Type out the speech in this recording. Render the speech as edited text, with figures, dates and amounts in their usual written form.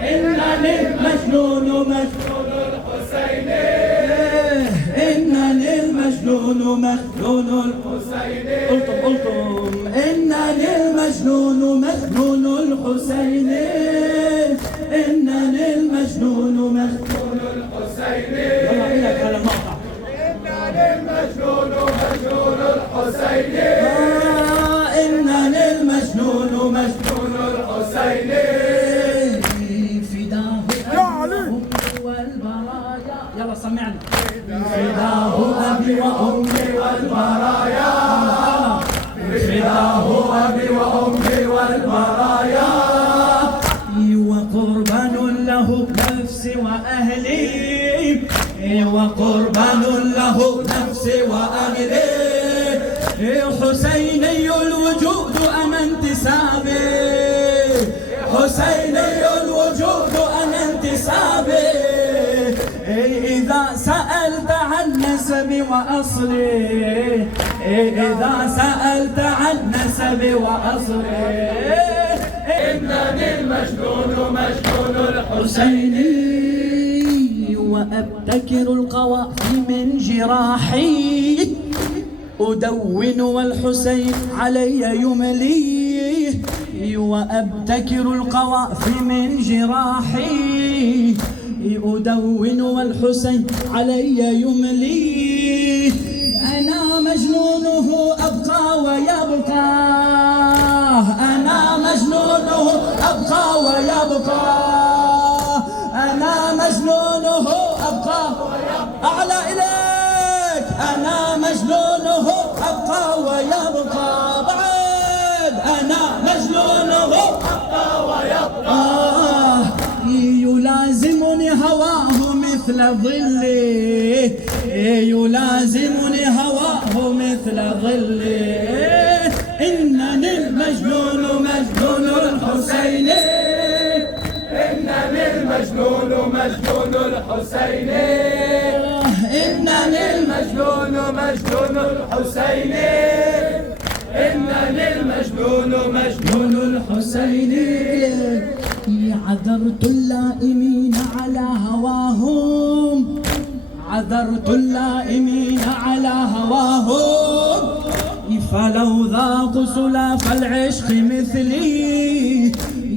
إنني المجنون مجنون الحسين، إنني المجنون مجنون الحسين. قلتم إنني المجنون مجنون الحسين، إنني المجنون مجنون الحسين. يلا إلك على المقطع. إنني المجنون مجنون الحسين، إنني المجنون مجنون الحسين. يلا سمعنا. فداه أبي وأمي والبرايا، فداه أبي وأمي والبرايا. وقربان له نفسي وأهلي، وقربان له نفسي وأهلي. حسيني الوجود أنا انتسابي، حسيني الوجود أنا انتسابي. إذا سألت عن نسبي وأصلي، إذا سألت عن نسبي وأصلي. إنني المجنون مجنون الحسيني. وأبتكر القوافي من جراحي، أدون والحسين علي يملي. وأبتكر القوافي من جراحي، أدون والحسين علي يملي. أنا مجنونه أبقى ويبقى، أنا مجنونه أبقى ويبقى، أنا مجنونه أبقى. أعلى إليك. أنا مجنونه أبقى ويبقى. بعد أنا مجنونه أبقى ويبقى. يلازمني هواه مثل ظلي، يلازمني هواه مثل ظلي. إنني المجنون مجنون الحسين، إنني المجنون مجنون الحسين. إنني المجنون مجنون الحسين، إنني المجنون مجنون الحسين. عذرت اللائمين على هواهم، عذرت اللائمين على هواهم. فلو ذاقوا سلاف العشق مثلي،